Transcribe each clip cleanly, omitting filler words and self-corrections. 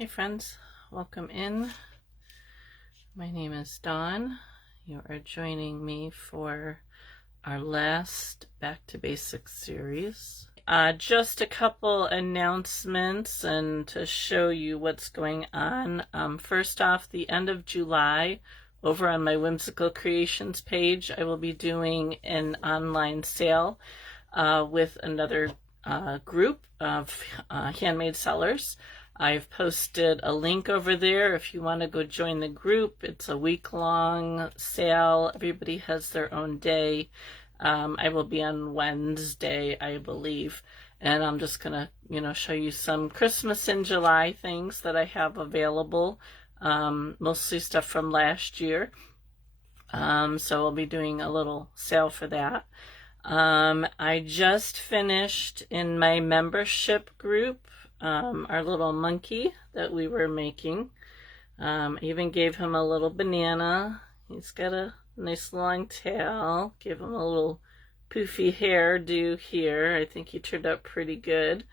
Hey friends, welcome in. My name is Dawn. You are joining me for our last Back to Basics series. Just a couple announcements and to show you what's going on. First off, the end of July, over on my Whimsical Creations page, I will be doing an online sale with another group of handmade sellers. I've posted a link over there if you want to go join the group. It's a week-long sale. Everybody has their own day. I will be on Wednesday, I believe. And I'm just going to, show you some Christmas in July things that I have available. Mostly stuff from last year. So I'll be doing a little sale for that. I just finished in my membership group our little monkey that we were making. I even gave him a little banana. He's got a nice long tail. Give him a little poofy hairdo here. I think he turned out pretty good.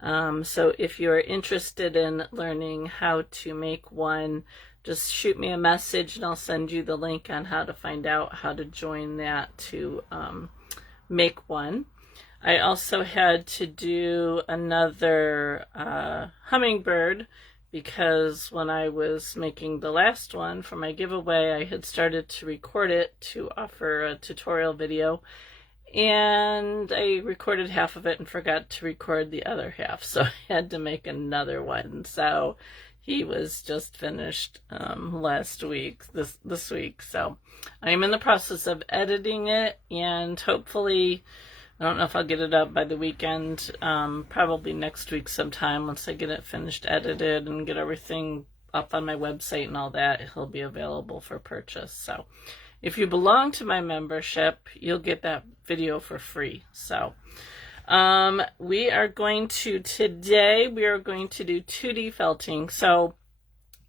So if you're interested in learning how to make one, just shoot me a message and I'll send you the link on how to find out how to join that to make one. I also had to do another hummingbird because when I was making the last one for my giveaway, I had started to record it to offer a tutorial video, and I recorded half of it and forgot to record the other half, so I had to make another one. So he was just finished last week, this week. So I'm in the process of editing it, and hopefully, I don't know if I'll get it up by the weekend, probably next week sometime. Once I get it finished edited and get everything up on my website and all that, it'll be available for purchase. So if you belong to my membership, you'll get that video for free. So today we are going to do 2D felting. So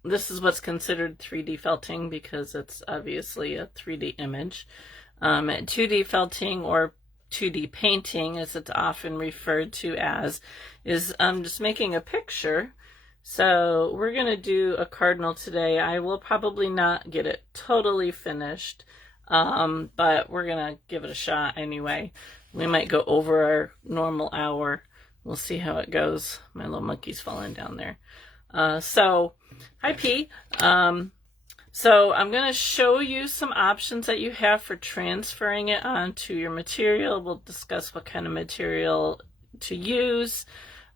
this is what's considered 3D felting because it's obviously a 3D image. 2D felting, or 2D painting, as it's often referred to as, is just making a picture. So we're going to do a cardinal today. I will probably not get it totally finished, but we're going to give it a shot anyway. We might go over our normal hour. We'll see how it goes. My little monkey's falling down there. So, hi P. So I'm going to show you some options that you have for transferring it onto your material. We'll discuss what kind of material to use,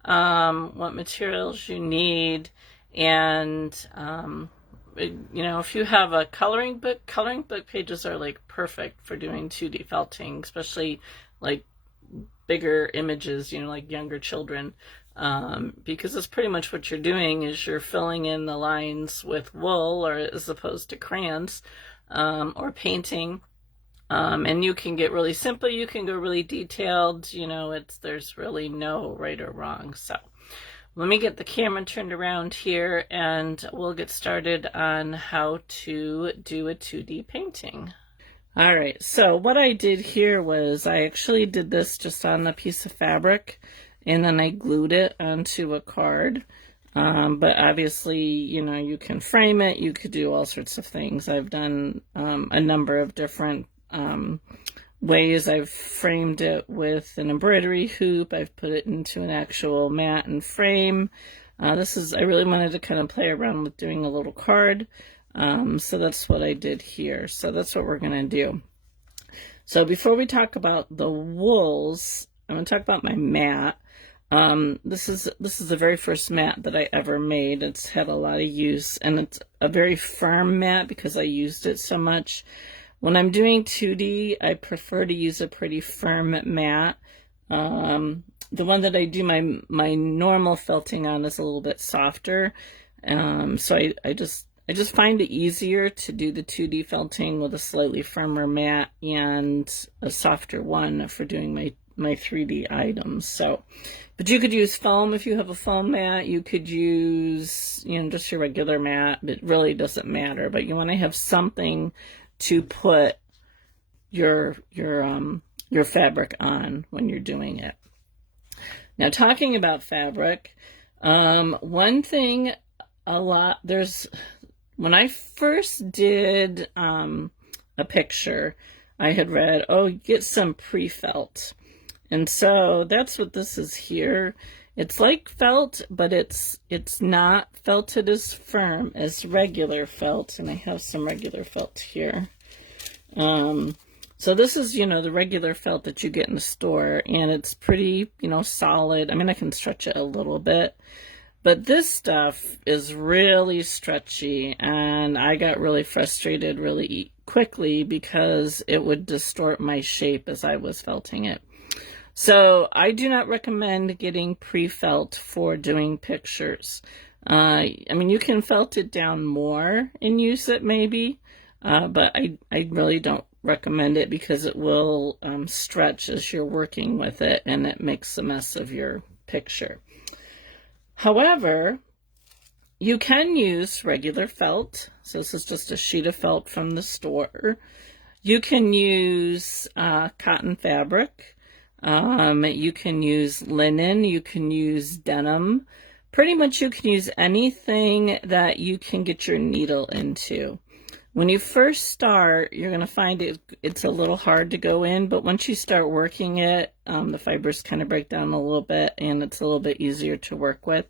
what materials you need, and if you have a coloring book pages are like perfect for doing 2D felting, especially like bigger images, like younger children. Because it's pretty much what you're doing is you're filling in the lines with wool, or as opposed to crayons, or painting. And you can get really simple, you can go really detailed, there's really no right or wrong. So let me get the camera turned around here and we'll get started on how to do a 2D painting. All right, so what I did here was I actually did this just on a piece of fabric, and then I glued it onto a card. But obviously, you can frame it. You could do all sorts of things. I've done a number of different ways. I've framed it with an embroidery hoop. I've put it into an actual mat and frame. I really wanted to kind of play around with doing a little card. So that's what I did here. So that's what we're going to do. So before we talk about the wools, I'm going to talk about my mat. This is the very first mat that I ever made. It's had a lot of use, and it's a very firm mat because I used it so much. When I'm doing 2D, I prefer to use a pretty firm mat. The one that I do my normal felting on is a little bit softer. So I just find it easier to do the 2D felting with a slightly firmer mat and a softer one for doing my 3D items. So, but you could use foam if you have a foam mat. You could use, just your regular mat. It really doesn't matter, but you want to have something to put your fabric on when you're doing it. Now, talking about fabric, one thing a lot. When I first did a picture, I had read, oh, get some pre-felt. And so that's what this is here. It's like felt, but it's not felted as firm as regular felt. And I have some regular felt here. So this is, the regular felt that you get in the store, and it's pretty, solid. I mean, I can stretch it a little bit, but this stuff is really stretchy, and I got really frustrated really quickly because it would distort my shape as I was felting it. So I do not recommend getting pre-felt for doing pictures. I mean, you can felt it down more and use it maybe, but I really don't recommend it because it will stretch as you're working with it, and it makes a mess of your picture. However, you can use regular felt. So this is just a sheet of felt from the store. You can use cotton fabric. You can use linen. You can use denim. Pretty much you can use anything that you can get your needle into. When you first start, you're going to find it's a little hard to go in, but once you start working it, the fibers kind of break down a little bit, and it's a little bit easier to work with.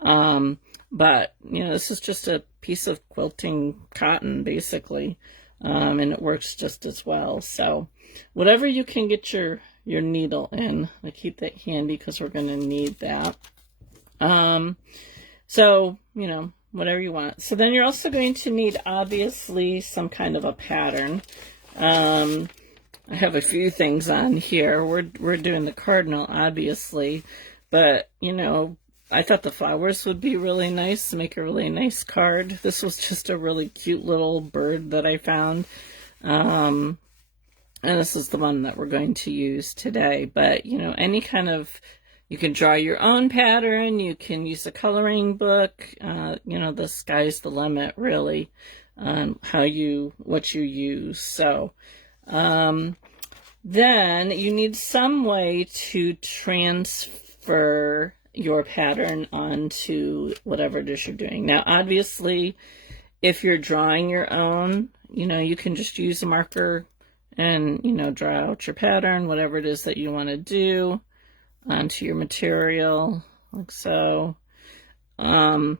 But, this is just a piece of quilting cotton, basically, and it works just as well. So whatever you can get your needle in, I keep that handy because we're going to need that. So, whatever you want. So then you're also going to need, obviously, some kind of a pattern. I have a few things on here. We're doing the Cardinal, obviously, but, I thought the flowers would be really nice to make a really nice card. This was just a really cute little bird that I found. And this is the one that we're going to use today. But, any kind of, you can draw your own pattern. You can use a coloring book. The sky's the limit, really, on what you use. So, then you need some way to transfer your pattern onto whatever it is you're doing. Now, obviously, if you're drawing your own, you can just use a marker and, draw out your pattern, whatever it is that you want to do, onto your material, like so. What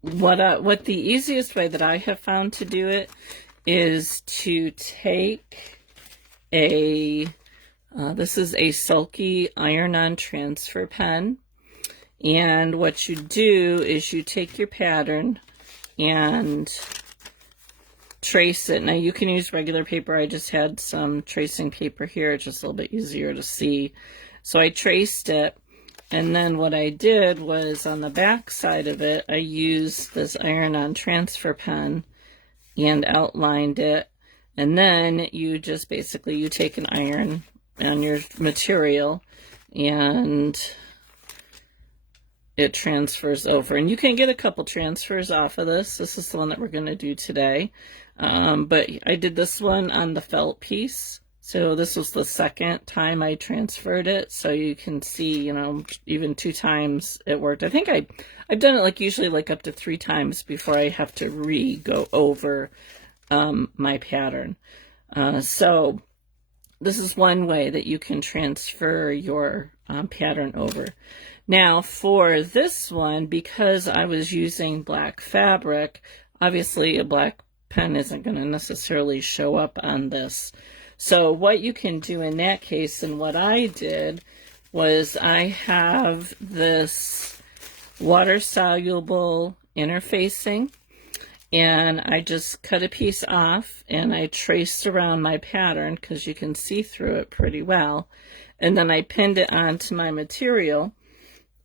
the easiest way that I have found to do it is to take this is a Sulky iron-on transfer pen, and what you do is you take your pattern and trace it. Now you can use regular paper. I just had some tracing paper here. It's just a little bit easier to see. So I traced it, and then what I did was on the back side of it, I used this iron-on transfer pen and outlined it. And then you just basically, you take an iron on your material and it transfers over. And you can get a couple transfers off of this. This is the one that we're going to do today. But I did this one on the felt piece. So this was the second time I transferred it. So you can see, even 2 times it worked. I think I've done it usually up to 3 times before I have to go over my pattern. So this is one way that you can transfer your pattern over. Now for this one, because I was using black fabric, obviously a black pen isn't going to necessarily show up on this. So what you can do in that case, and what I did, was I have this water-soluble interfacing, and I just cut a piece off and I traced around my pattern because you can see through it pretty well. And then I pinned it onto my material.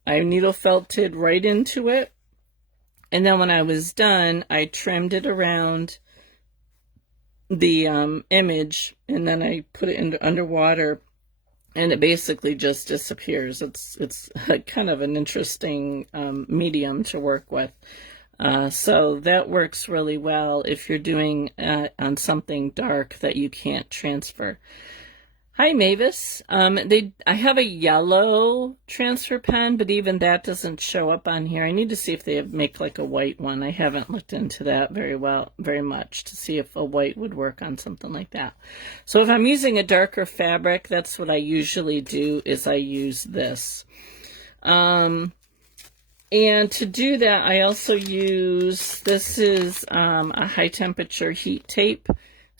I needle felted right into it. And then when I was done, I trimmed it around the image, and then I put it underwater, and it basically just disappears. It's kind of an interesting medium to work with. So that works really well if you're doing on something dark that you can't transfer. Hi, Mavis. I have a yellow transfer pen, but even that doesn't show up on here. I need to see if they make like a white one. I haven't looked into that very much to see if a white would work on something like that. So if I'm using a darker fabric, that's what I usually do, is I use this. And to do that, I also use, this is a high temperature heat tape.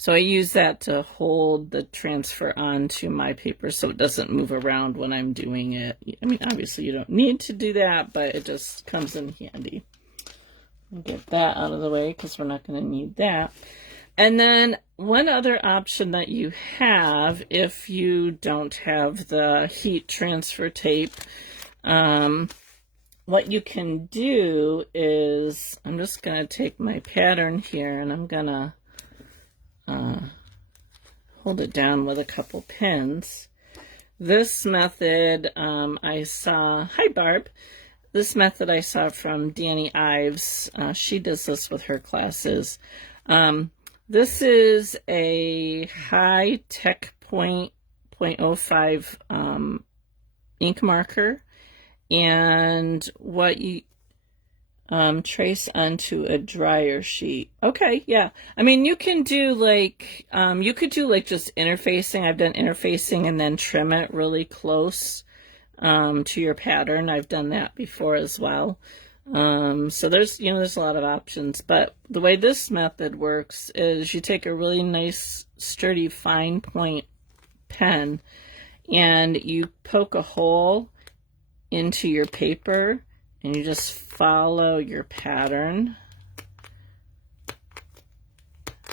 So I use that to hold the transfer onto my paper so it doesn't move around when I'm doing it. I mean, obviously you don't need to do that, but it just comes in handy. I'll get that out of the way because we're not going to need that. And then one other option that you have if you don't have the heat transfer tape, what you can do is, I'm just going to take my pattern here and I'm going to hold it down with a couple pins. This method I saw, hi Barb, this method I saw from Danny Ives. She does this with her classes. This is a high tech 0.05 ink marker, and what you trace onto a dryer sheet. Okay, yeah. I mean, you can do like, you could do like just interfacing. I've done interfacing and then trim it really close to your pattern. I've done that before as well. So there's, there's a lot of options. But the way this method works is you take a really nice, sturdy, fine point pen and you poke a hole into your paper and you just follow your pattern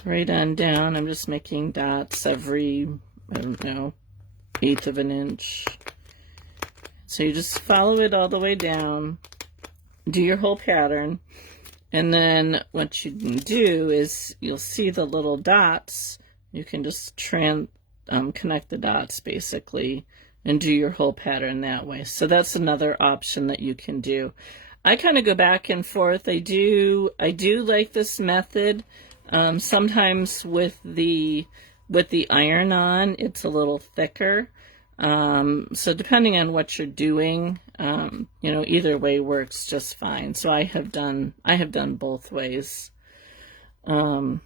right on down. I'm just making dots every, I don't know, 1/8 of an inch. So you just follow it all the way down, do your whole pattern, and then what you can do is you'll see the little dots. You can just connect the dots basically and do your whole pattern that way. So that's another option that you can do. I kind of go back and forth. I do like this method. Sometimes with the iron on, it's a little thicker. So depending on what you're doing, either way works just fine. So I have done both ways. But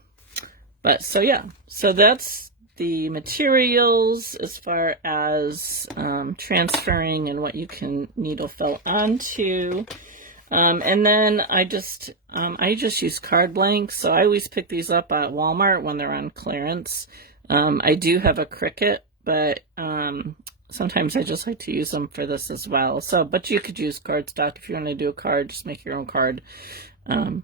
so yeah, so that's the materials as far as transferring and what you can needle felt onto. And then I just use card blanks. So I always pick these up at Walmart when they're on clearance. I do have a Cricut, but sometimes I just like to use them for this as well. So, but you could use cardstock if you want to do a card, just make your own card. I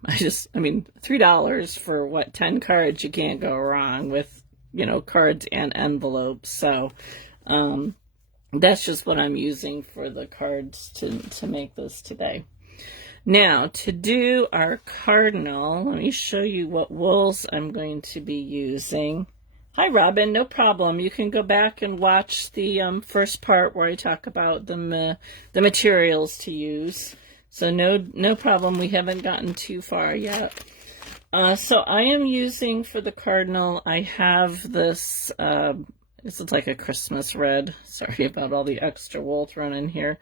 mean, $3 for what, 10 cards, you can't go wrong with, cards and envelopes. So, that's just what I'm using for the cards to make this today. Now, to do our cardinal, let me show you what wools I'm going to be using. Hi, Robin. No problem. You can go back and watch the first part where I talk about the materials to use. So no problem. We haven't gotten too far yet. So I am using for the cardinal, I have this, this is like a Christmas red. Sorry about all the extra wool thrown in here.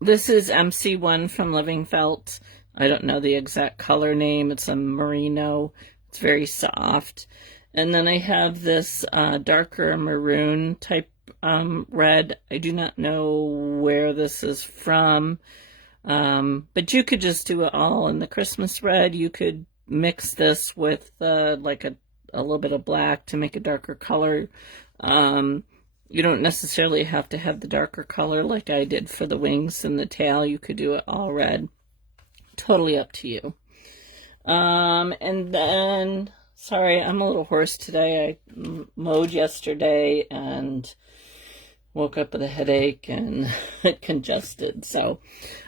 This is MC1 from Living Felt. I don't know the exact color name. It's a merino. It's very soft. And then I have this darker maroon type red. I do not know where this is from. But you could just do it all in the Christmas red. You could mix this with like a little bit of black to make a darker color. You don't necessarily have to have the darker color like I did for the wings and the tail. You could do it all red. Totally up to you. And then, sorry, I'm a little hoarse today. I mowed yesterday and woke up with a headache and congested. So,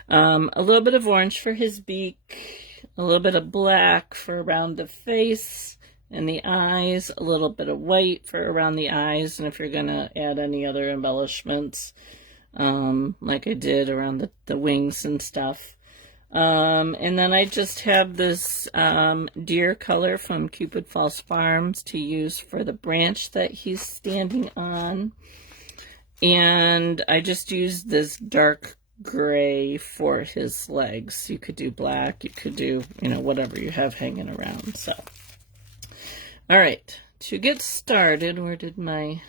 a little bit of orange for his beak, a little bit of black for around the face and the eyes, a little bit of white for around the eyes, and if you're going to add any other embellishments, like I did around the wings and stuff. And then I just have this deer color from Cupid Falls Farms to use for the branch that he's standing on. And I just used this dark gray for his legs. You could do black, you could do, whatever you have hanging around. So, all right, to get started, where did my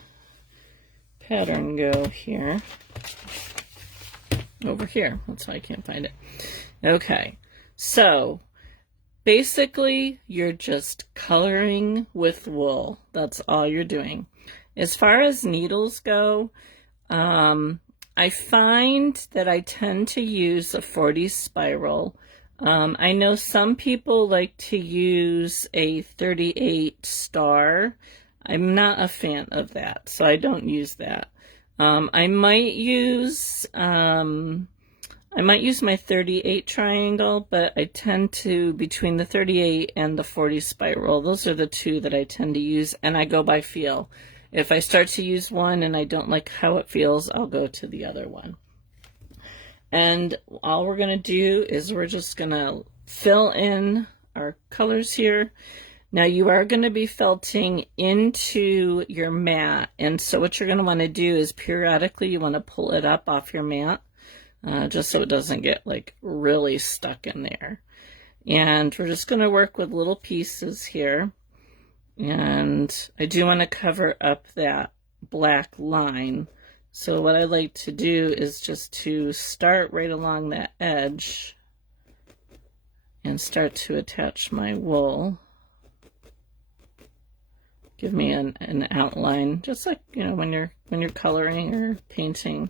pattern go here? Over here. That's why I can't find it. Okay, so basically you're just coloring with wool. That's all you're doing. As far as needles go, I find that I tend to use a 40 spiral. I know some people like to use a 38 star. I'm not a fan of that, so I don't use that. I might use my 38 triangle, but I tend to, between the 38 and the 40 spiral, those are the two that I tend to use, and I go by feel. If I start to use one and I don't like how it feels, I'll go to the other one. And all we're going to do is we're just going to fill in our colors here. Now you are going to be felting into your mat, and so what you're going to want to do is periodically you want to pull it up off your mat, just so it doesn't get like really stuck in there. And we're just going to work with little pieces here. And I do want to cover up that black line. So what I like to do is just to start right along that edge and start to attach my wool. Give me an outline, just like, when you're coloring or painting.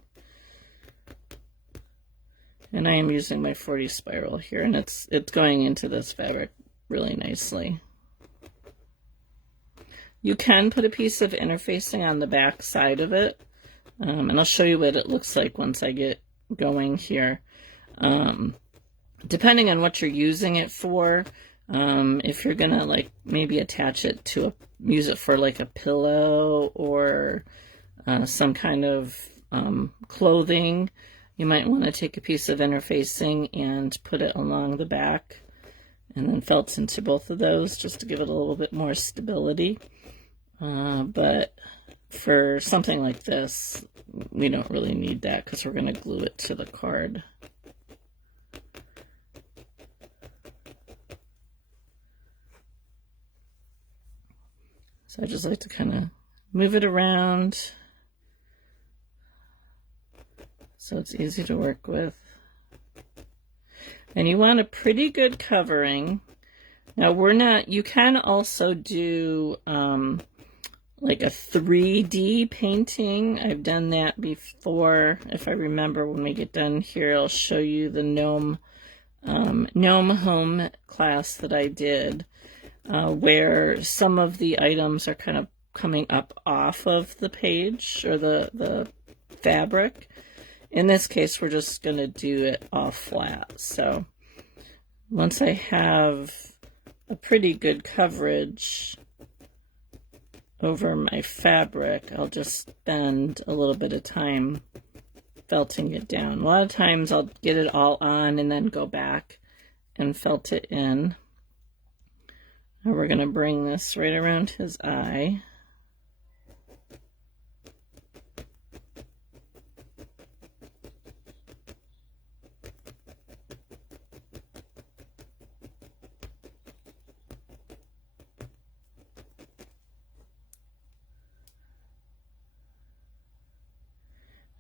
And I am using my 40 spiral here, and it's going into this fabric really nicely. You can put a piece of interfacing on the back side of it, and I'll show you what it looks like once I get going here. Depending on what you're using it for, if you're gonna like maybe attach it to use it for like a pillow or some kind of clothing, you might want to take a piece of interfacing and put it along the back and then felt into both of those just to give it a little bit more stability. But for something like this, we don't really need that because we're going to glue it to the card. So I just like to kind of move it around so it's easy to work with. And you want a pretty good covering. Now you can also do like a 3D painting. I've done that before. If I remember, when we get done here, I'll show you the gnome home class that I did, where some of the items are kind of coming up off of the page or the fabric. In this case, we're just going to do it all flat. So once I have a pretty good coverage over my fabric, I'll just spend a little bit of time felting it down. A lot of times I'll get it all on and then go back and felt it in. And we're going to bring this right around his eye.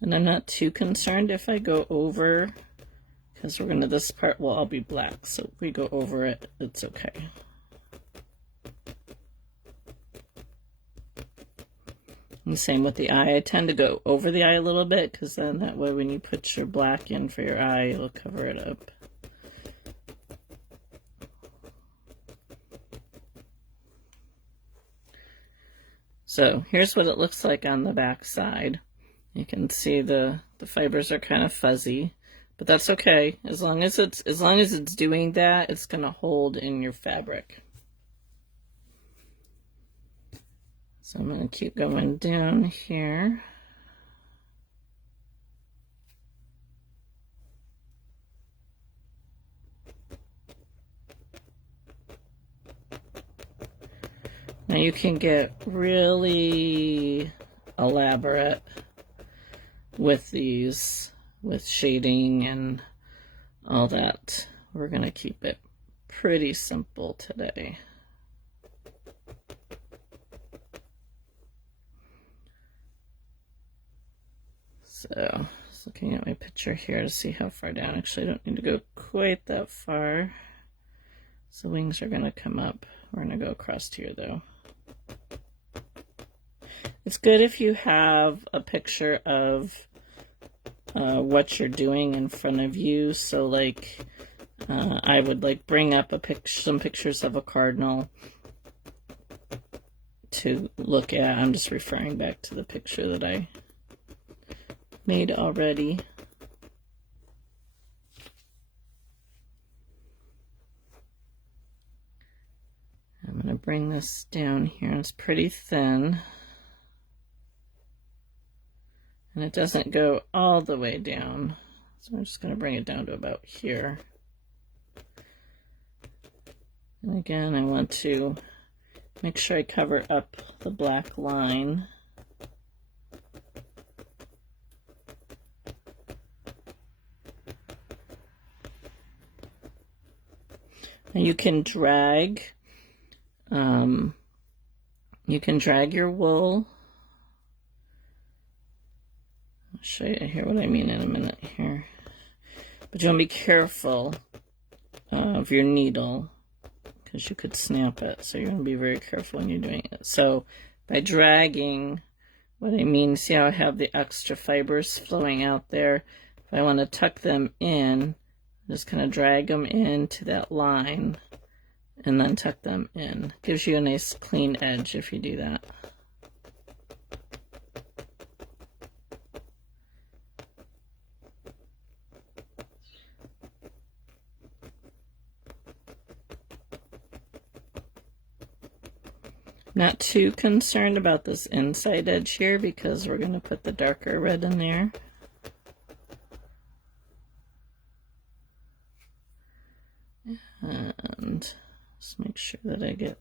And I'm not too concerned if I go over, because this part will all be black, so if we go over it, it's okay. And same with the eye. I tend to go over the eye a little bit, because then that way when you put your black in for your eye, it'll cover it up. So here's what it looks like on the back side. You can see the fibers are kind of fuzzy, but that's okay. As long as it's doing that, it's going to hold in your fabric. So I'm going to keep going down here. Now you can get really elaborate with these, with shading and all that. We're going to keep it pretty simple today. So, just looking at my picture here to see how far down. Actually, I don't need to go quite that far. So wings are going to come up. We're going to go across here, though. It's good if you have a picture of what you're doing in front of you. So, like, I would like bring up some pictures of a cardinal to look at. I'm just referring back to the picture that I made already. I'm going to bring this down here. It's pretty thin. And it doesn't go all the way down. So I'm just going to bring it down to about here. And again, I want to make sure I cover up the black line. And you can drag your wool. I'll show you here what I mean in a minute here. But you want to be careful of your needle because you could snap it. So you want to be very careful when you're doing it. So by dragging, what I mean, see how I have the extra fibers flowing out there? If I want to tuck them in, just kind of drag them into that line and then tuck them in. Gives you a nice clean edge if you do that. Not too concerned about this inside edge here because we're going to put the darker red in there. And just make sure that I get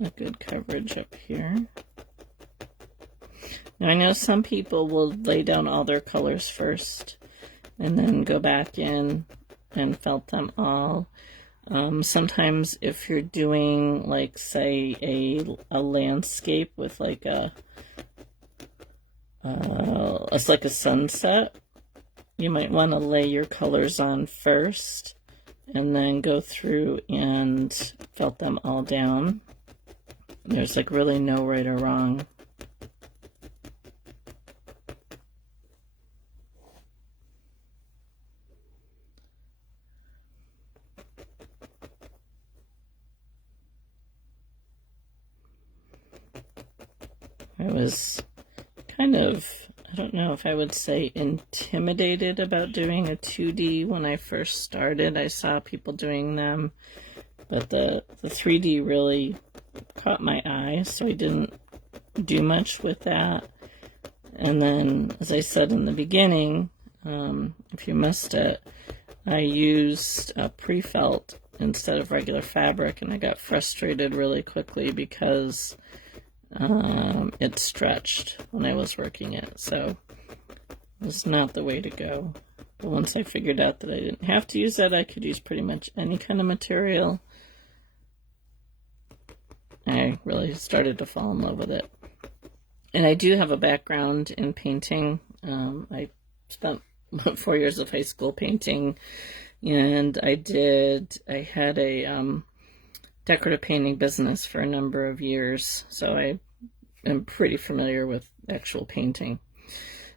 a good coverage up here. Now I know some people will lay down all their colors first and then go back in and felt them all. Sometimes if you're doing, like, say a landscape with like it's like a sunset, you might want to lay your colors on first and then go through and felt them all down. There's like really no right or wrong. I was kind of, I don't know if I would say intimidated about doing a 2D when I first started. I saw people doing them, but the 3D really caught my eye, so I didn't do much with that. And then, as I said in the beginning, if you missed it, I used pre-felt instead of regular fabric, and I got frustrated really quickly because it stretched when I was working it, so it was not the way to go. But once I figured out that I didn't have to use that, I could use pretty much any kind of material, I really started to fall in love with it. And I do have a background in painting. I spent 4 years of high school painting, and I had a decorative painting business for a number of years, so I am pretty familiar with actual painting.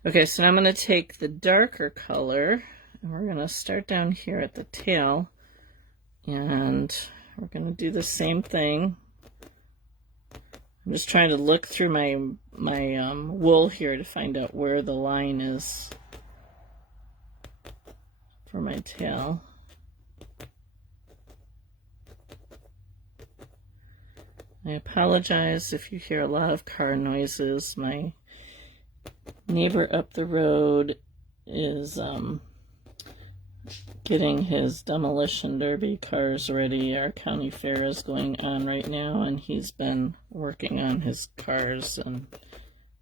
Okay, so now I'm going to take the darker color, and we're going to start down here at the tail, and we're going to do the same thing. I'm just trying to look through my wool here to find out where the line is for my tail. I apologize if you hear a lot of car noises. My neighbor up the road is getting his demolition derby cars ready. Our county fair is going on right now, and he's been working on his cars and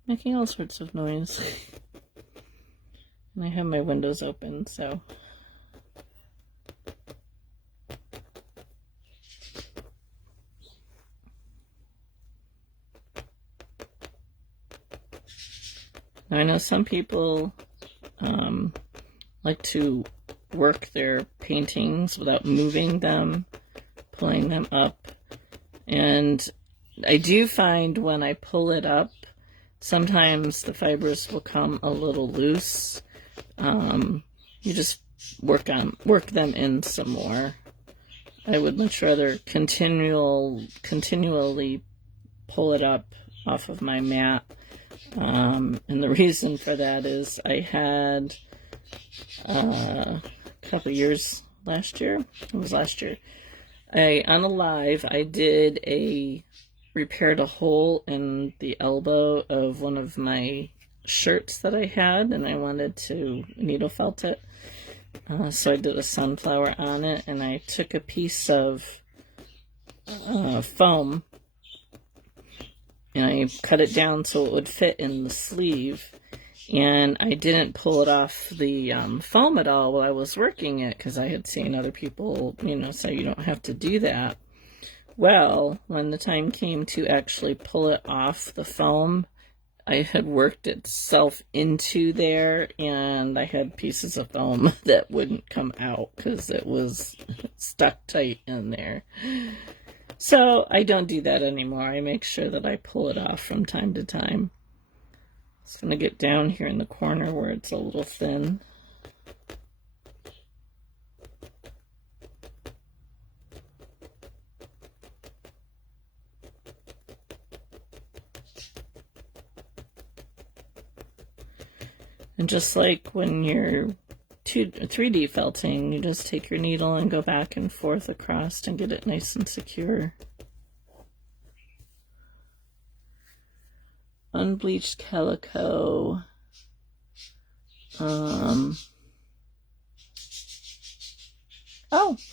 making all sorts of noise. And I have my windows open, so... Now, I know some people like to work their paintings without moving them, pulling them up. And I do find when I pull it up, sometimes the fibers will come a little loose. You just work them in some more. I would much rather continually pull it up off of my mat. And the reason for that is I had a couple years last year. It was last year. On a live, I repaired a hole in the elbow of one of my shirts that I had, and I wanted to needle felt it. So I did a sunflower on it, and I took a piece of foam, and I cut it down so it would fit in the sleeve. And I didn't pull it off the foam at all while I was working it, because I had seen other people, say you don't have to do that. Well, when the time came to actually pull it off the foam, I had worked itself into there, and I had pieces of foam that wouldn't come out because it was stuck tight in there. So I don't do that anymore. I make sure that I pull it off from time to time. It's going to get down here in the corner where it's a little thin. And just like when you're 3D felting, you just take your needle and go back and forth across and get it nice and secure. Unbleached calico. Oh,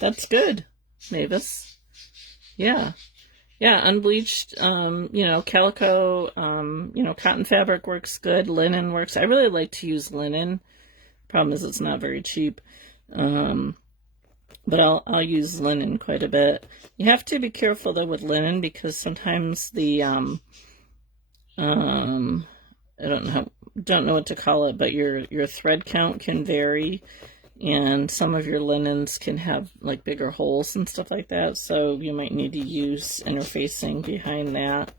that's good, Mavis. Yeah. Yeah, unbleached, calico, cotton fabric works good. Linen works. I really like to use linen. Problem is it's not very cheap. But I'll use linen quite a bit. You have to be careful though with linen, because sometimes the I don't know what to call it, but your thread count can vary, and some of your linens can have like bigger holes and stuff like that, so you might need to use interfacing behind that.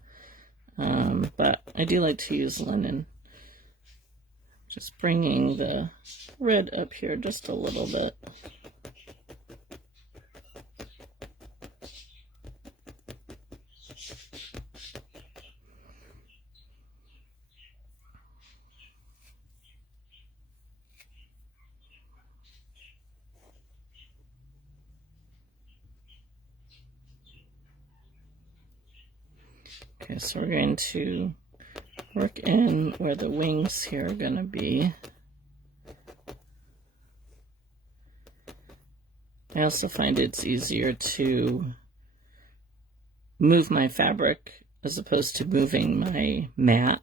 But I do like to use linen. Just bringing the red up here just a little bit. Okay, so we're going to work in where the wings here are going to be. I also find it's easier to move my fabric as opposed to moving my mat.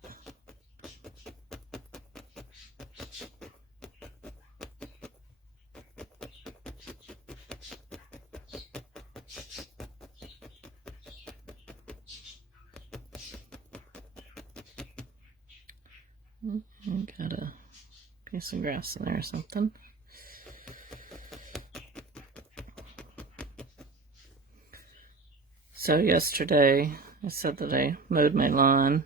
I got a piece of grass in there or something. So yesterday I said that I mowed my lawn,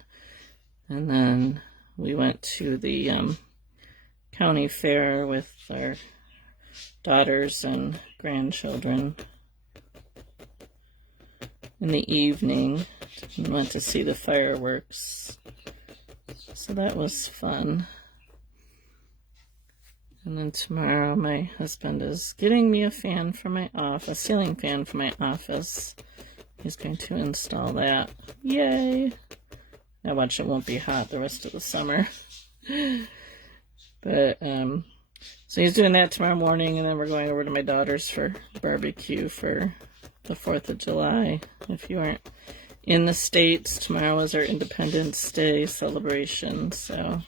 and then we went to the county fair with our daughters and grandchildren in the evening. We went to see the fireworks. So that was fun. And then tomorrow my husband is getting me a fan for my office, ceiling fan for my office. He's going to install that. Yay! Now watch, it won't be hot the rest of the summer. But, So he's doing that tomorrow morning, and then we're going over to my daughter's for barbecue for the 4th of July. If you aren't in the States, tomorrow is our Independence Day celebration, so...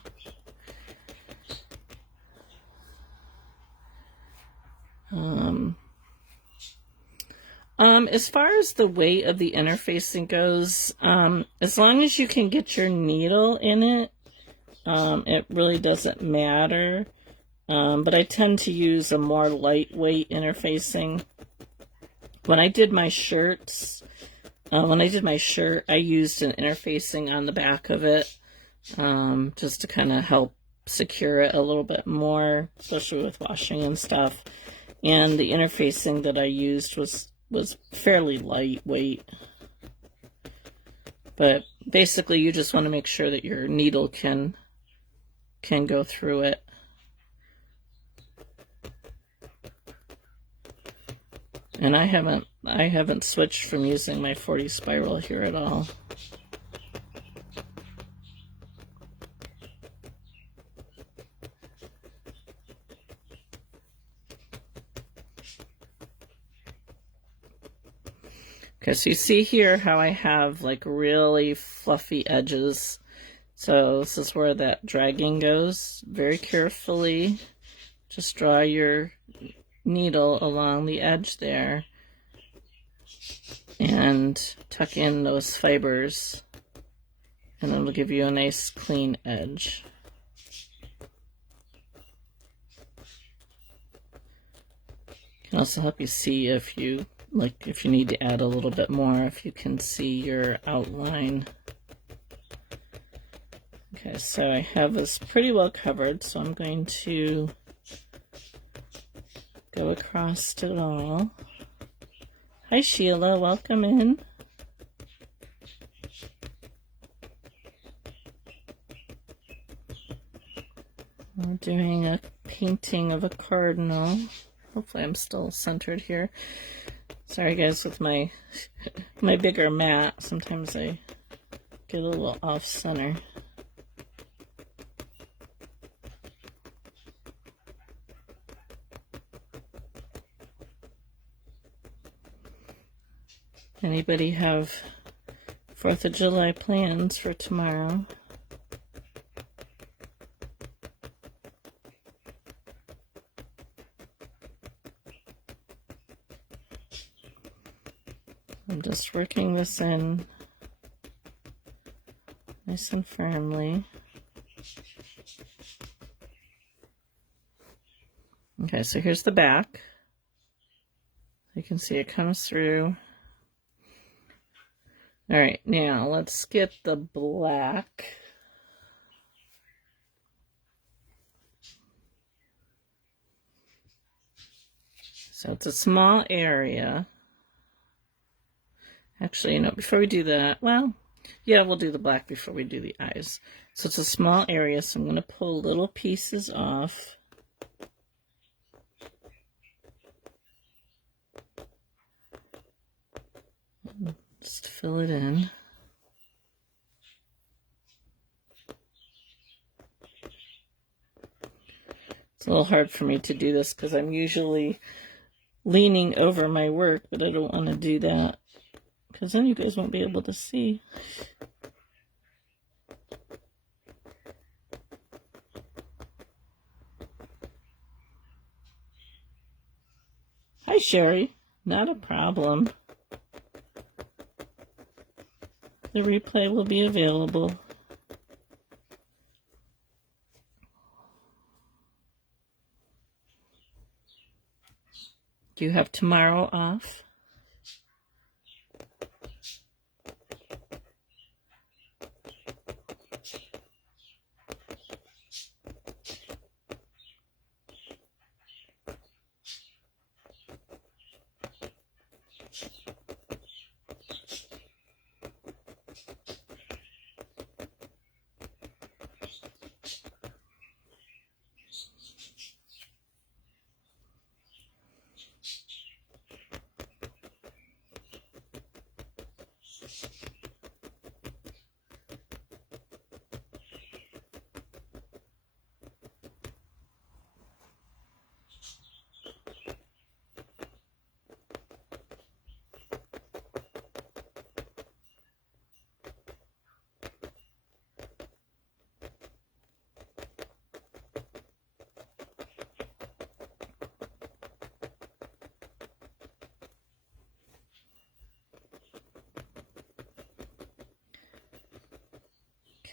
As far as the weight of the interfacing goes, as long as you can get your needle in it, it really doesn't matter. But I tend to use a more lightweight interfacing. When I did my shirts, I used an interfacing on the back of it, just to kind of help secure it a little bit more, especially with washing and stuff. And the interfacing that I used was fairly lightweight. But basically you just want to make sure that your needle can go through it. And I haven't switched from using my 40 spiral here at all. Okay, so you see here how I have like really fluffy edges. So this is where that dragging goes. Very carefully, just draw your needle along the edge there and tuck in those fibers, and it'll give you a nice clean edge. Can also help you see if you need to add a little bit more, if you can see your outline. Okay, so I have this pretty well covered, so I'm going to go across it all. Hi Sheila, welcome in. We're doing a painting of a cardinal. Hopefully I'm still centered here. Sorry guys, with my bigger mat, sometimes I get a little off center. Anybody have 4th of July plans for tomorrow? I'm just working this in nice and firmly. Okay, so here's the back. You can see it comes through. All right, now let's skip the black. So it's a small area. Actually, you know, before we do that, well, yeah, we'll do the black before we do the eyes. So it's a small area, so I'm going to pull little pieces off. Just fill it in. It's a little hard for me to do this because I'm usually leaning over my work, but I don't want to do that because then you guys won't be able to see. Hi, Sherry. Not a problem. The replay will be available. Do you have tomorrow off?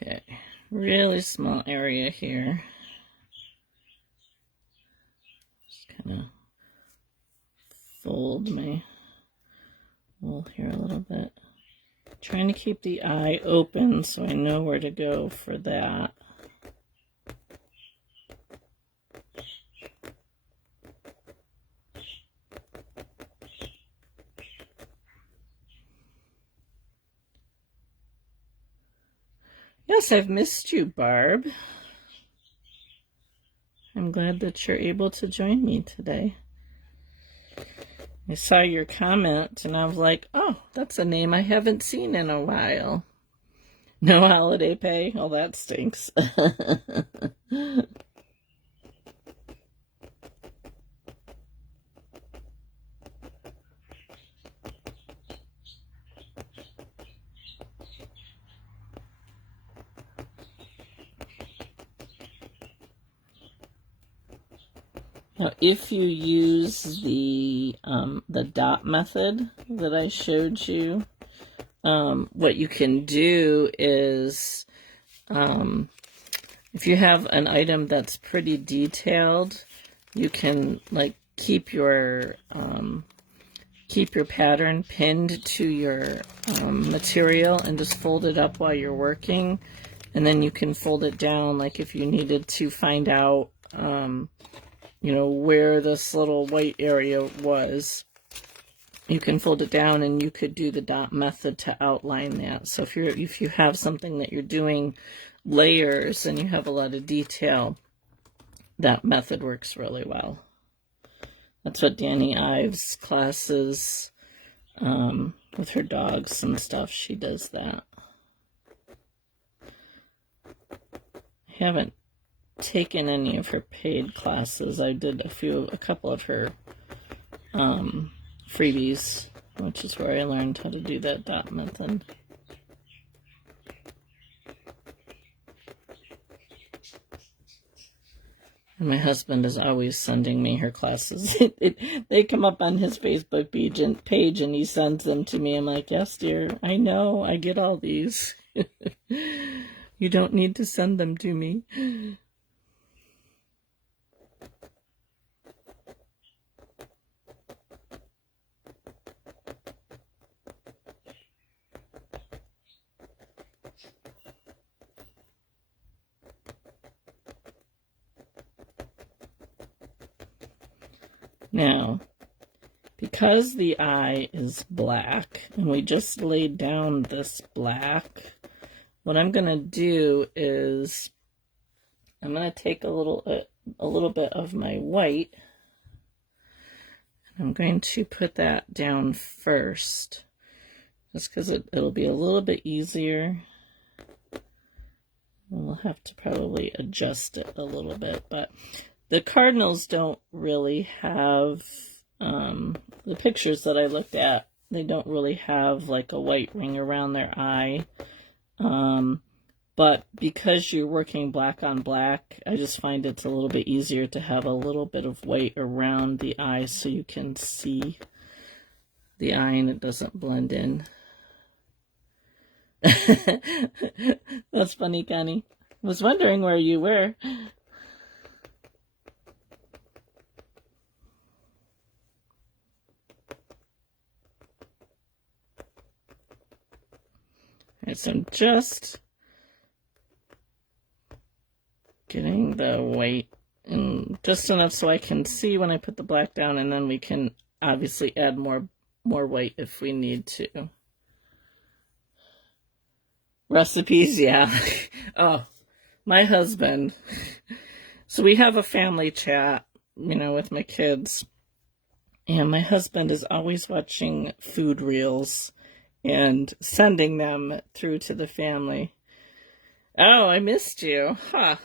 Okay, really small area here. Just kind of fold my wool here a little bit. Trying to keep the eye open so I know where to go for that. Yes, I've missed you, Barb. I'm glad that you're able to join me today. I saw your comment and I was like, oh, that's a name I haven't seen in a while. No holiday pay? Oh, that stinks. Now, if you use the dot method that I showed you, what you can do is, if you have an item that's pretty detailed, you can like keep your pattern pinned to your material and just fold it up while you're working, and then you can fold it down, like if you needed to find out you know, where this little white area was, you can fold it down and you could do the dot method to outline that. So if you have something that you're doing layers and you have a lot of detail, that method works really well. That's what Danny Ives' classes with her dogs and stuff, she does that. I haven't taken any of her paid classes. I did a couple of her freebies, which is where I learned how to do that dot method. And my husband is always sending me her classes. They come up on his Facebook page and he sends them to me. I'm like, yes, dear, I know, I get all these. You don't need to send them to me. Now, because the eye is black, and we just laid down this black, what I'm going to do is I'm going to take a little bit of my white, and I'm going to put that down first, just because it'll be a little bit easier. We'll have to probably adjust it a little bit, but the Cardinals don't really have, the pictures that I looked at, they don't really have like a white ring around their eye. But because you're working black on black, I just find it's a little bit easier to have a little bit of white around the eye so you can see the eye and it doesn't blend in. That's funny, Connie. I was wondering where you were. Alright, so I'm just getting the white in just enough so I can see when I put the black down, and then we can obviously add more white if we need to. Recipes, yeah. Oh, my husband. So we have a family chat, you know, with my kids. And my husband is always watching food reels and sending them through to the family. Oh, I missed you. Huh.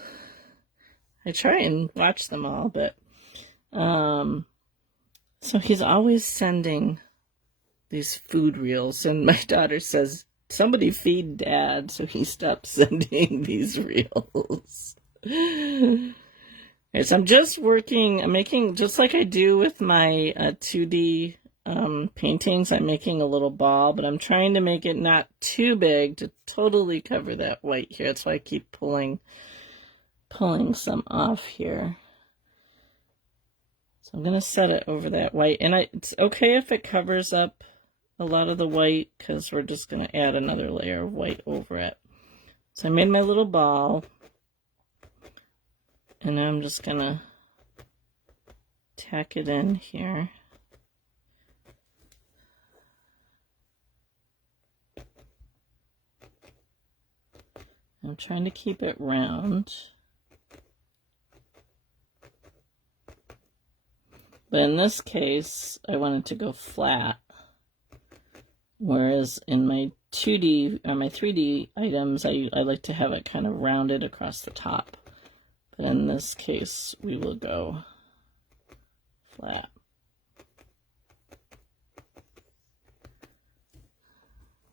I try and watch them all, but so he's always sending these food reels, and my daughter says, somebody feed Dad, so he stopped sending these reels. Okay, so I'm just working, I'm making, just like I do with my 2D paintings, I'm making a little ball, but I'm trying to make it not too big to totally cover that white here. That's why I keep pulling some off here. So I'm going to set it over that white. And it's okay if it covers up a lot of the white, because we're just going to add another layer of white over it. So I made my little ball. And now I'm just going to tack it in here. I'm trying to keep it round. But in this case, I wanted to go flat. Whereas in my 2D or my 3D items, I like to have it kind of rounded across the top. But in this case, we will go flat.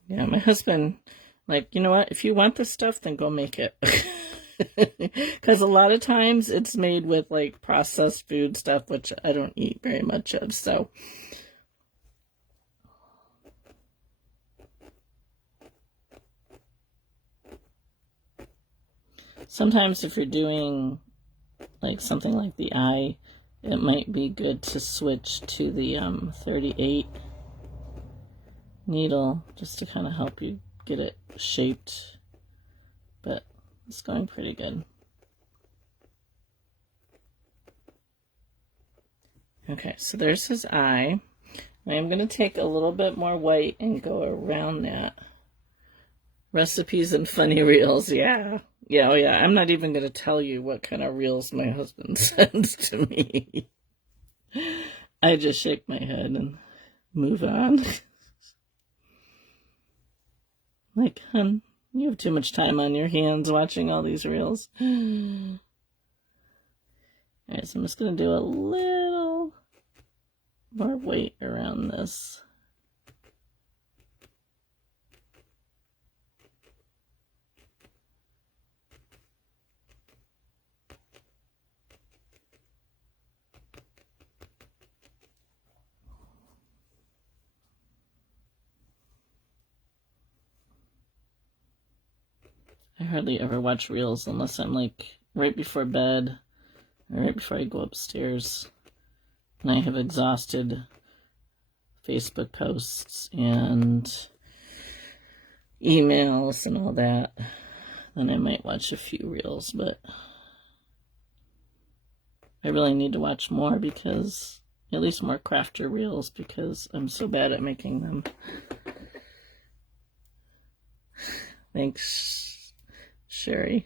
Yeah, my husband, like, you know what? If you want this stuff, then go make it. Because a lot of times it's made with like processed food stuff, which I don't eat very much of. So sometimes if you're doing like something like the eye, it might be good to switch to the 38 needle just to kind of help you get it shaped. But it's going pretty good. Okay, so there's his eye. I'm going to take a little bit more white and go around that. Recipes and funny reels, yeah. Yeah, oh yeah, I'm not even going to tell you what kind of reels my husband sends to me. I just shake my head and move on. Like, hun, you have too much time on your hands watching all these reels. Alright, so I'm just going to do a little more weight around this. I hardly ever watch reels unless I'm like right before bed or right before I go upstairs and I have exhausted Facebook posts and emails and all that. Then I might watch a few reels, but I really need to watch more, because at least more crafter reels, because I'm so bad at making them. Thanks, Sherry.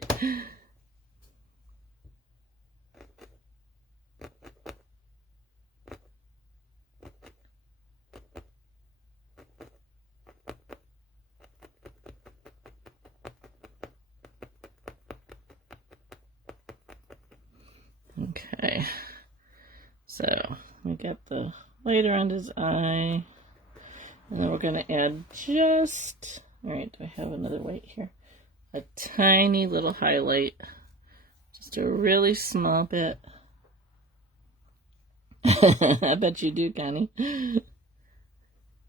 Okay, so we got the light around his eye, and then we're going to add just, all right, do I have another white here? A tiny little highlight, just a really small bit. I bet you do, Connie.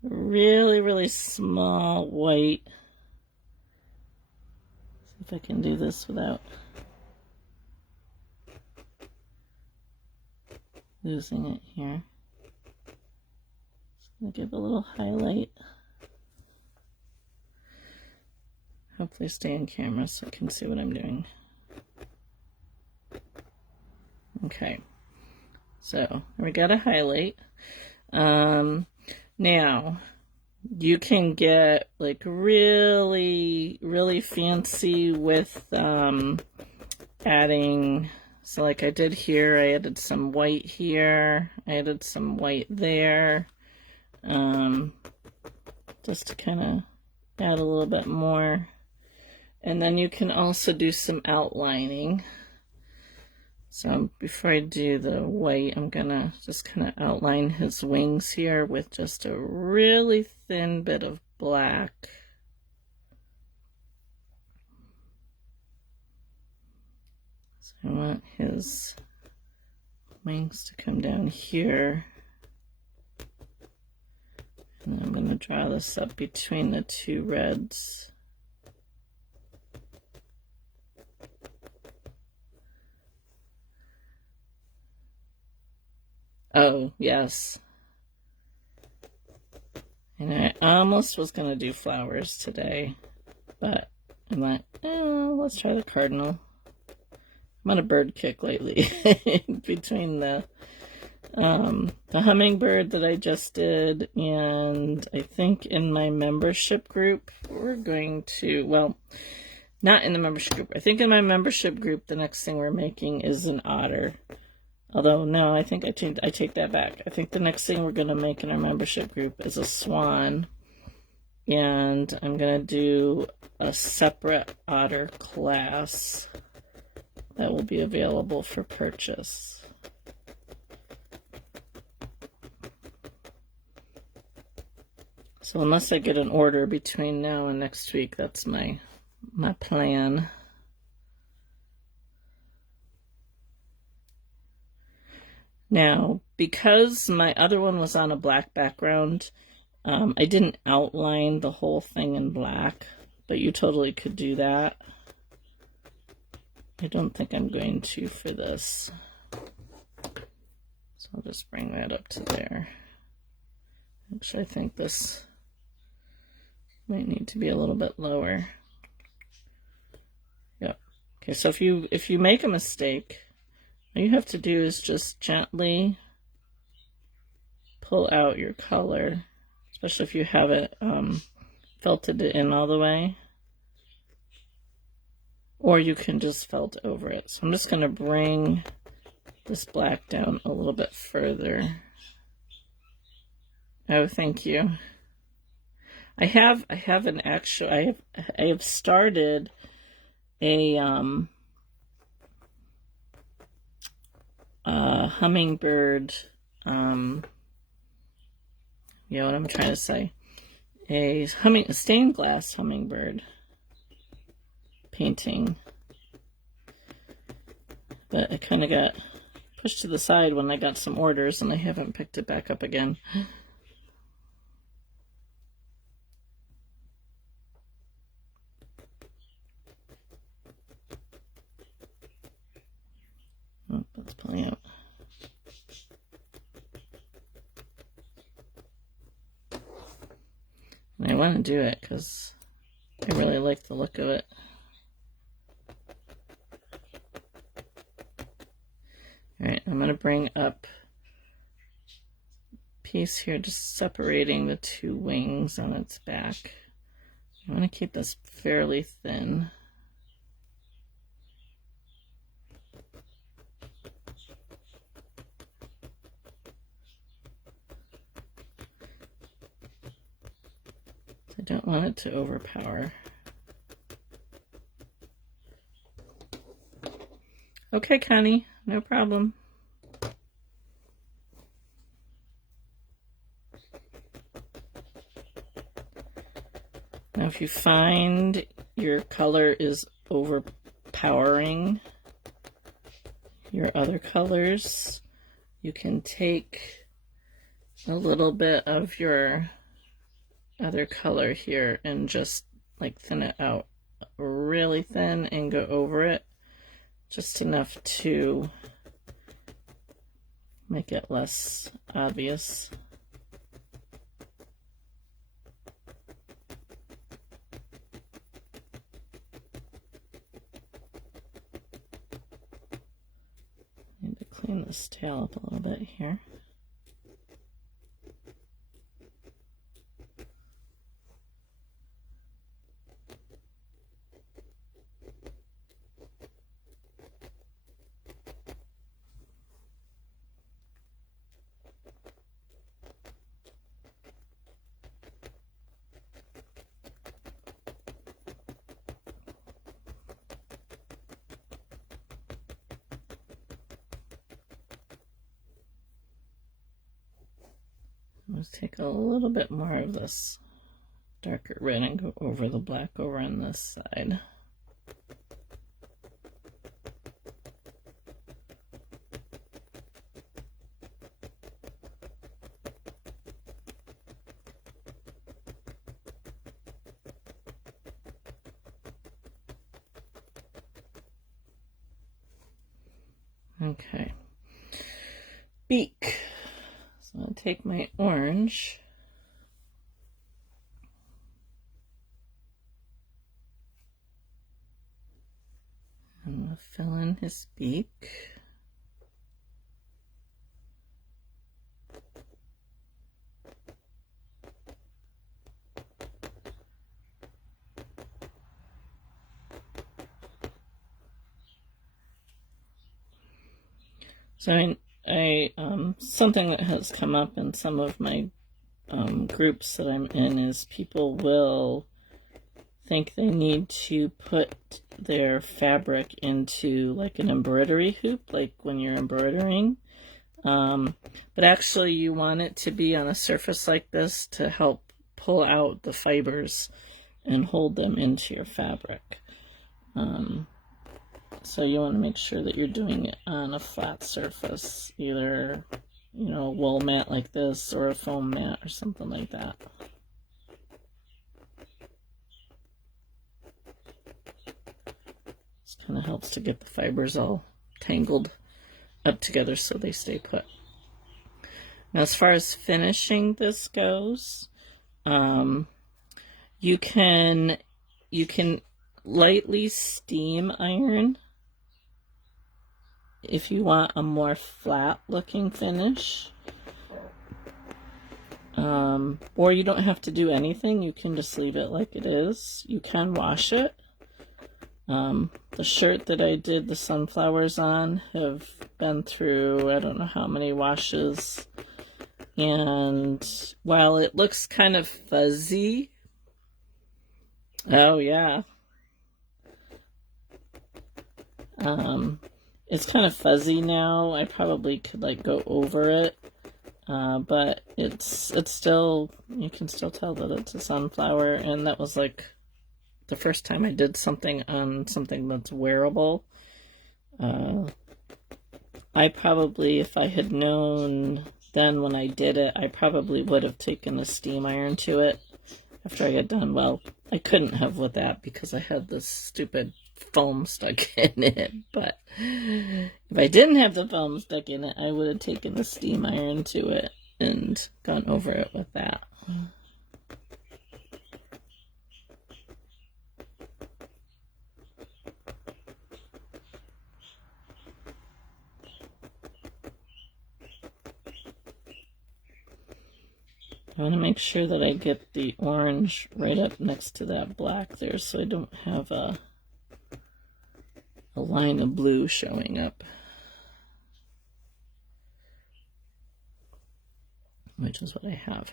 Really, really small white. See if I can do this without losing it here. Just gonna give a little highlight. Hopefully stay on camera so I can see what I'm doing. Okay, so we got a highlight. Now you can get like really, really fancy with adding. So like I did here, I added some white here, I added some white there, just to kind of add a little bit more. And then you can also do some outlining. So before I do the white, I'm gonna just kind of outline his wings here with just a really thin bit of black. So I want his wings to come down here. And I'm going to draw this up between the two reds. Oh, yes. And I almost was going to do flowers today, but I'm like, oh, let's try the cardinal. I'm on a bird kick lately between the hummingbird that I just did, and I think in my membership group, we're going to, well, not in the membership group. I think in my membership group, the next thing we're making is an otter. Although, no, I think I take that back. I think the next thing we're going to make in our membership group is a swan. And I'm going to do a separate otter class that will be available for purchase. So unless I get an order between now and next week, that's my plan. Now, because my other one was on a black background, I didn't outline the whole thing in black, but you totally could do that. I don't think I'm going to for this. So I'll just bring that up to there. Actually, I think this might need to be a little bit lower. Yep. Okay, so if you make a mistake, all you have to do is just gently pull out your color, especially if you have it felted it in all the way. Or you can just felt over it. So I'm just going to bring this black down a little bit further. Oh, thank you. I have an actual, I have started a hummingbird, you know what I'm trying to say, a stained glass hummingbird painting, but I kind of got pushed to the side when I got some orders and I haven't picked it back up again. Oh, that's pulling out. And I want to do it because I really like the look of it. Alright, I'm going to bring up a piece here, just separating the two wings on its back. I want to keep this fairly thin. I don't want it to overpower. Okay, Connie, no problem. Now, if you find your color is overpowering your other colors, you can take a little bit of your other color here and just like thin it out really thin and go over it just enough to make it less obvious. Need to clean this tail up a little bit here. Let's take a little bit more of this darker red and go over the black over on this side. Okay. Beak. So I'll take my orange. I'm going to fill in his beak. So something that has come up in some of my groups that I'm in is people will think they need to put their fabric into like an embroidery hoop, like when you're embroidering. But actually you want it to be on a surface like this to help pull out the fibers and hold them into your fabric. So you want to make sure that you're doing it on a flat surface, either, you know, a wool mat like this or a foam mat or something like that. This kind of helps to get the fibers all tangled up together so they stay put. Now, as far as finishing this goes, you can lightly steam iron if you want a more flat looking finish. Or you don't have to do anything. You can just leave it like it is. You can wash it. The shirt that I did the sunflowers on have been through I don't know how many washes. And while it looks kind of fuzzy, oh yeah, it's kind of fuzzy now. I probably could like go over it, but it's still, you can still tell that it's a sunflower. And that was like the first time I did something on something that's wearable. I probably, if I had known then when I did it, I probably would have taken a steam iron to it after I got done. Well, I couldn't have with that because I had this stupid foam stuck in it. But if I didn't have the foam stuck in it, I would have taken the steam iron to it and gone over it with that. I want to make sure that I get the orange right up next to that black there so I don't have a line of blue showing up, which is what I have.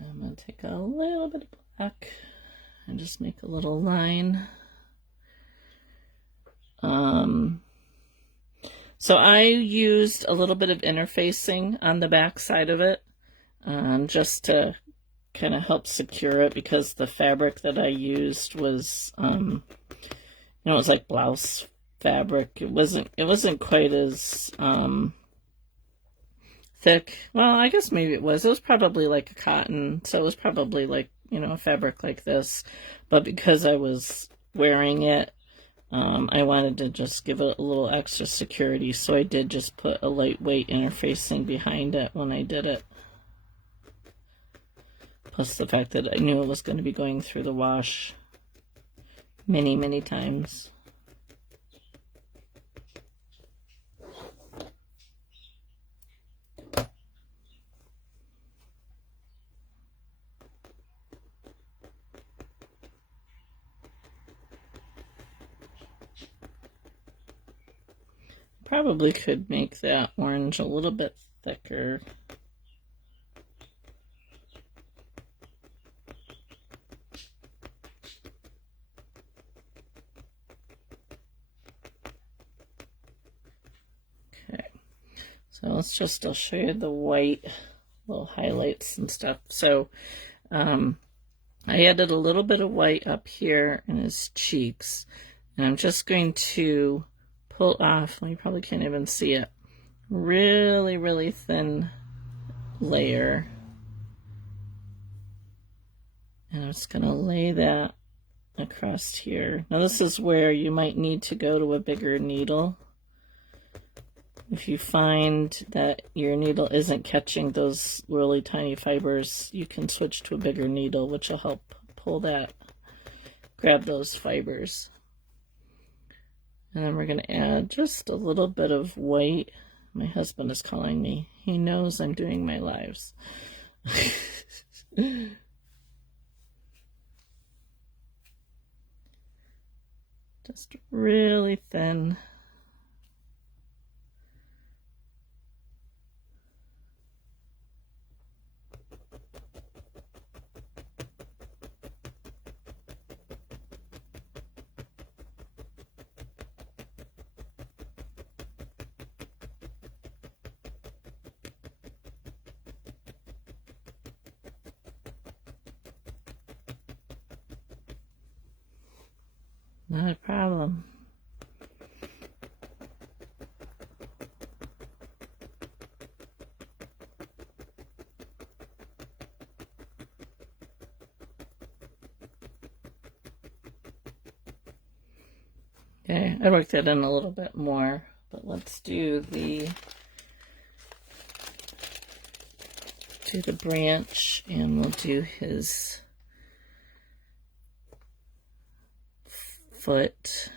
I'm going to take a little bit of black and just make a little line. So I used a little bit of interfacing on the back side of it, just to kind of help secure it, because the fabric that I used was, it was like blouse fabric. It wasn't quite as thick. Well, I guess maybe it was. It was probably like a cotton, so it was probably like, a fabric like this. But because I was wearing it, I wanted to just give it a little extra security, so I did just put a lightweight interfacing behind it when I did it. Plus the fact that I knew it was going to be going through the wash many, many times. Probably could make that orange a little bit thicker. Okay, so I'll show you the white little highlights and stuff. So I added a little bit of white up here in his cheeks, and I'm just going to pull off, well, you probably can't even see it, really, really thin layer. And I'm just going to lay that across here. Now this is where you might need to go to a bigger needle. If you find that your needle isn't catching those really tiny fibers, you can switch to a bigger needle, which will help pull that, grab those fibers. And then we're going to add just a little bit of white. My husband is calling me. He knows I'm doing my lives. Just really thin. Not a problem. Okay, I worked that in a little bit more, but let's do the branch, and we'll do his foot.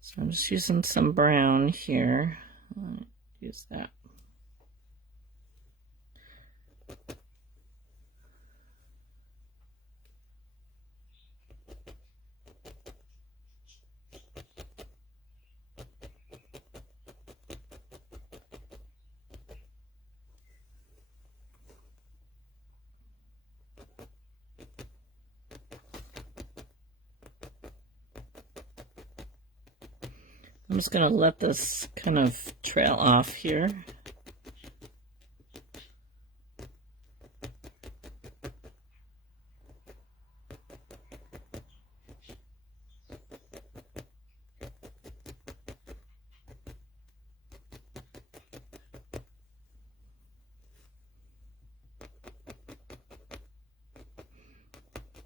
So I'm just using some brown here. I'll use that. I'm just going to let this kind of trail off here.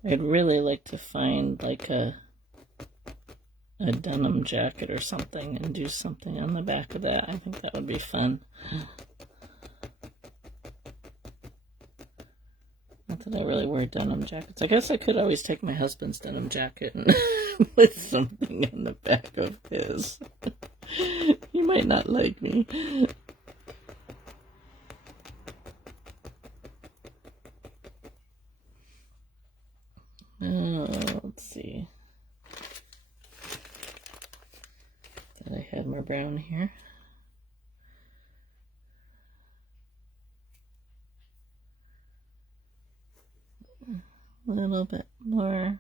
I'd really like to find like a denim jacket or something and do something on the back of that. I think that would be fun. Not that I really wear denim jackets. I guess I could always take my husband's denim jacket and put something in the back of his. He might not like me. Let's see. Thought I had more brown here. A little bit more.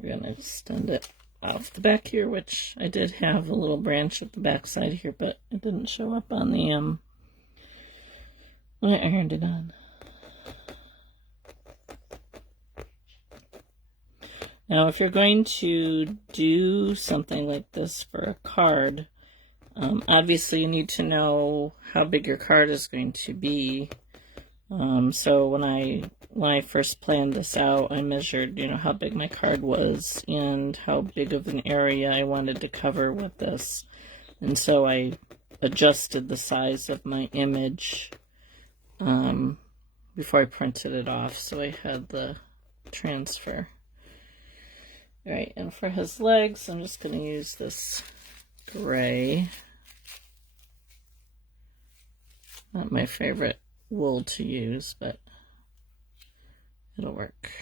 We're going to extend it off the back here, which I did have a little branch at the back side here, but it didn't show up on the when I ironed it on. Now, if you're going to do something like this for a card, obviously you need to know how big your card is going to be. So when I first planned this out, I measured, how big my card was and how big of an area I wanted to cover with this. And so I adjusted the size of my image before I printed it off, so I had the transfer. All right, and for his legs, I'm just going to use this gray. Not my favorite wool to use, but it'll work.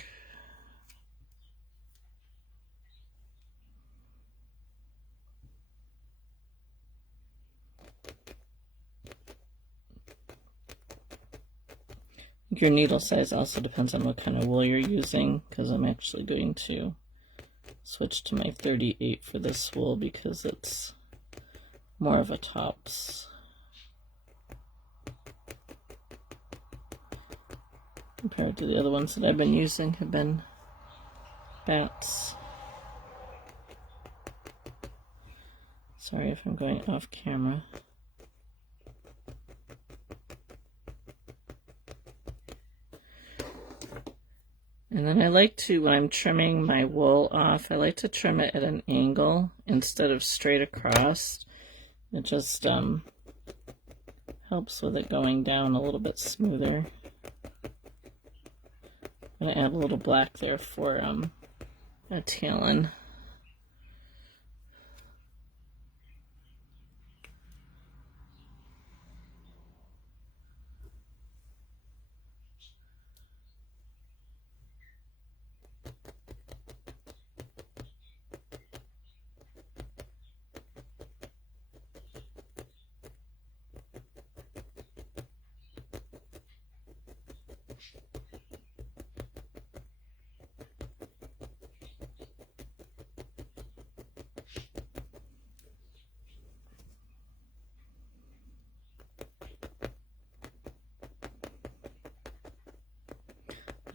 Your needle size also depends on what kind of wool you're using, because I'm actually going to switch to my 38 for this wool because it's more of a tops. Compared to the other ones that I've been using have been bats. Sorry if I'm going off camera. And then I like to, when I'm trimming my wool off, I like to trim it at an angle instead of straight across. It just helps with it going down a little bit smoother. I'm going to add a little black there for a talon.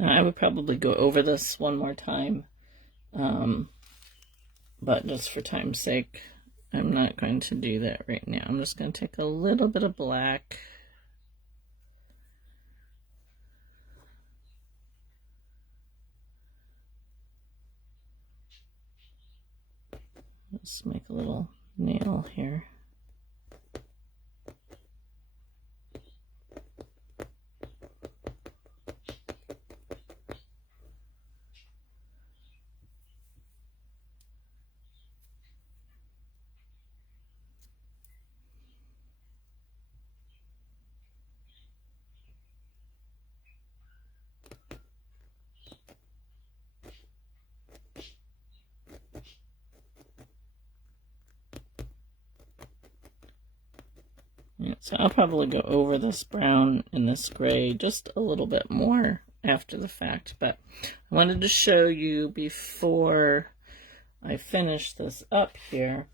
I would probably go over this one more time, but just for time's sake, I'm not going to do that right now. I'm just going to take a little bit of black. Let's make a little nail here. Yeah, so I'll probably go over this brown and this gray just a little bit more after the fact, but I wanted to show you before I finish this up here.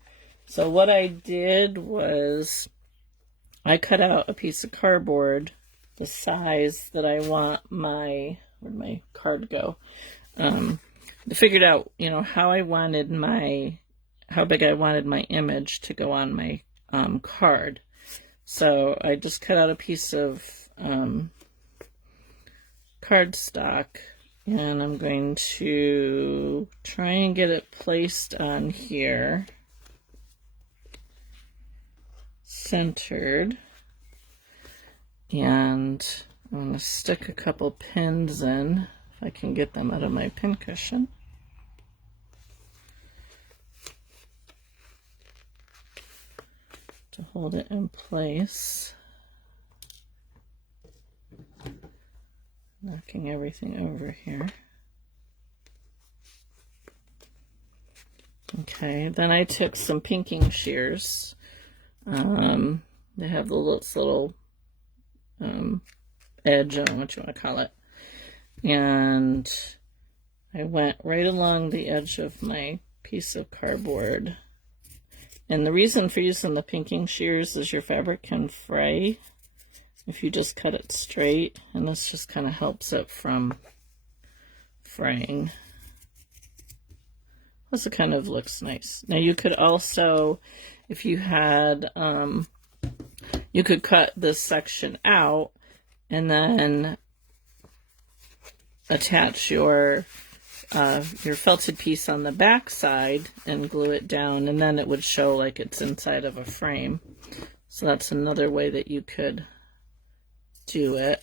So what I did was I cut out a piece of cardboard the size that I want my, where'd my card go? I figured out, you know, how I wanted my, how big I wanted my image to go on my card. So I just cut out a piece of cardstock, and I'm going to try and get it placed on here, centered, and I'm going to stick a couple pins in, if I can get them out of my pin cushion. To hold it in place. Knocking everything over here. Okay, then I took some pinking shears. They have this little edge, I don't know what you want to call it. And I went right along the edge of my piece of cardboard. And the reason for using the pinking shears is your fabric can fray if you just cut it straight, and this just kind of helps it from fraying. Plus it kind of looks nice. Now you could also, if you had, you could cut this section out and then attach your felted piece on the back side and glue it down, and then it would show like it's inside of a frame. So that's another way that you could do it.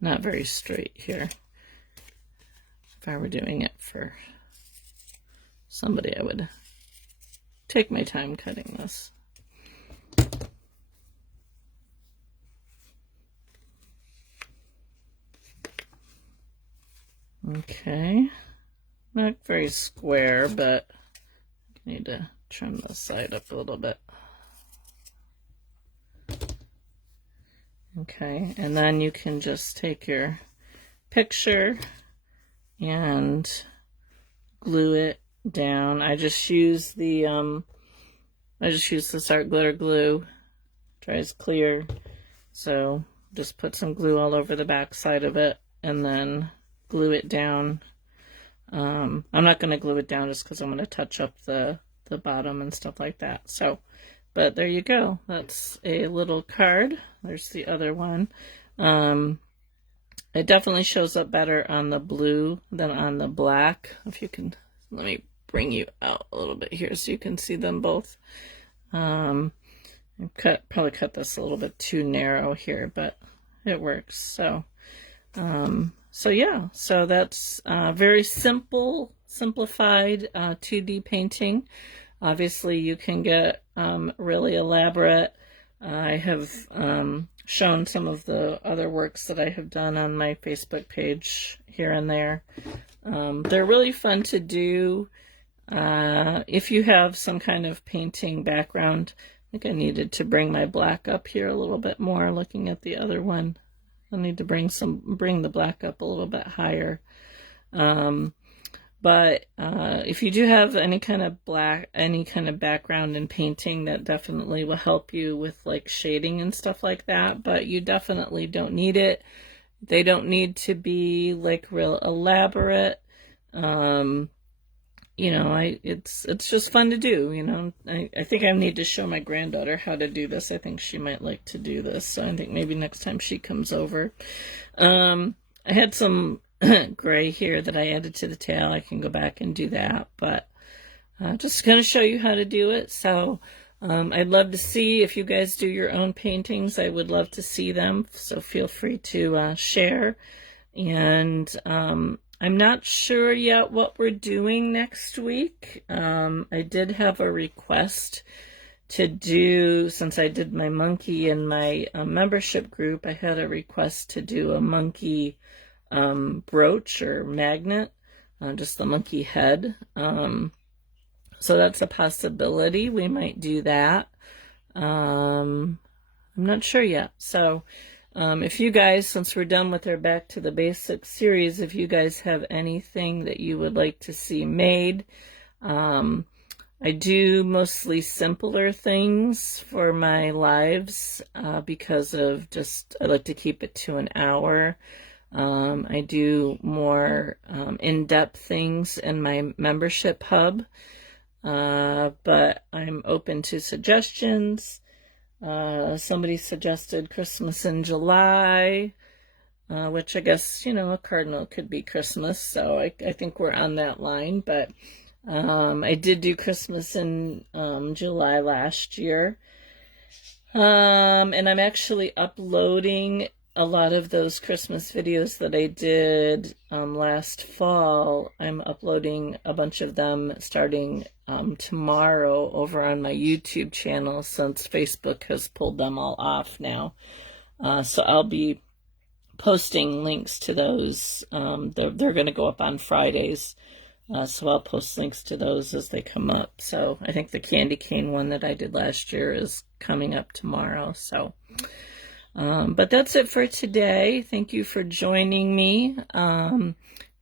not very straight here. If I were doing it for somebody, I would take my time cutting this. Okay, not very square, but I need to trim this side up a little bit. Okay, and then you can just take your picture and glue it down. I just use the this art glitter glue. Dries clear, so just put some glue all over the back side of it and then glue it down. I'm not going to glue it down just because I'm going to touch up the bottom and stuff like that. So, but there you go. That's a little card. There's the other one. It definitely shows up better on the blue than on the black. If you can, let me bring you out a little bit here so you can see them both. Probably cut this a little bit too narrow here, but it works. So, so yeah, so that's very simplified 2D painting. Obviously, you can get really elaborate. I have shown some of the other works that I have done on my Facebook page here and there. They're really fun to do if you have some kind of painting background. I think I needed to bring my black up here a little bit more, looking at the other one. I need to bring the black up a little bit higher. But if you do have any kind of background in painting, that definitely will help you with like shading and stuff like that. But you definitely don't need it. They don't need to be like real elaborate. You know, it's just fun to do, you know. I think I need to show my granddaughter how to do this. I think she might like to do this, so I think maybe next time she comes over. I had some gray here that I added to the tail. I can go back and do that, but just going to show you how to do it. So I'd love to see if you guys do your own paintings. I would love to see them, so feel free to share. And I'm not sure yet what we're doing next week. I did have a request to do, since I did my monkey in my membership group, I had a request to do a monkey brooch or magnet, just the monkey head. So that's a possibility. We might do that. I'm not sure yet. So if you guys, since we're done with our Back to the Basics series, if you guys have anything that you would like to see made, I do mostly simpler things for my lives because of I like to keep it to an hour. I do more in-depth things in my membership hub, but I'm open to suggestions. Somebody suggested Christmas in July, which I guess, you know, a cardinal could be Christmas, so I think we're on that line. But I did do Christmas in July last year, and I'm actually uploading a lot of those Christmas videos that I did last fall. I'm uploading a bunch of them starting tomorrow over on my YouTube channel, since Facebook has pulled them all off now. So I'll be posting links to those. They're going to go up on Fridays, so I'll post links to those as they come up. So I think the candy cane one that I did last year is coming up tomorrow. So but that's it for today. Thank you for joining me.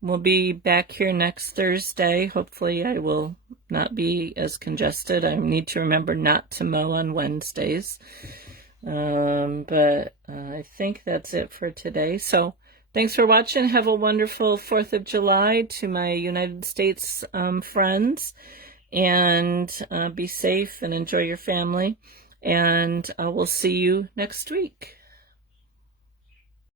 We'll be back here next Thursday. Hopefully I will not be as congested. I need to remember not to mow on Wednesdays. But I think that's it for today. So thanks for watching. Have a wonderful 4th of July to my United States friends. And be safe and enjoy your family. And I will see you next week.